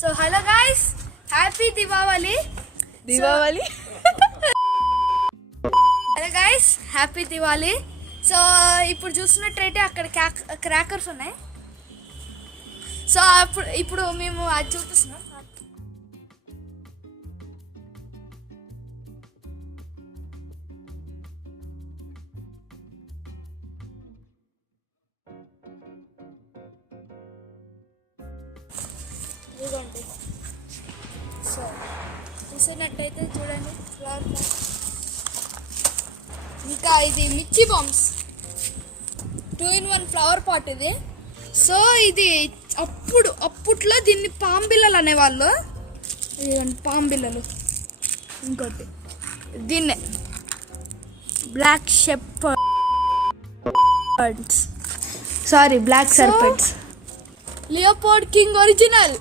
So hello guys, happy Deepavali. Hello guys, happy Diwali. So ఇప్పుడు చూస్తున్నట్టయితే అక్కడ క్రాకర్స్ ఉన్నాయి. సో ఇప్పుడు మేము అది చూపిస్తున్నాం. ఇదిగోండి. సో చూసినట్టయితే చూడండి, ఫ్లవర్ పాట్. ఇంకా ఇది మిర్చి బాంబ్స్ 2-in-1 ఫ్లవర్ పాట్ ఇది. సో ఇది అప్పట్లో దీన్ని పాంబిల్లలు అనేవాళ్ళు. ఇదిగోండి పాంబిల్లలు. ఇంకోటి దీన్నే black serpents. Leopard king original.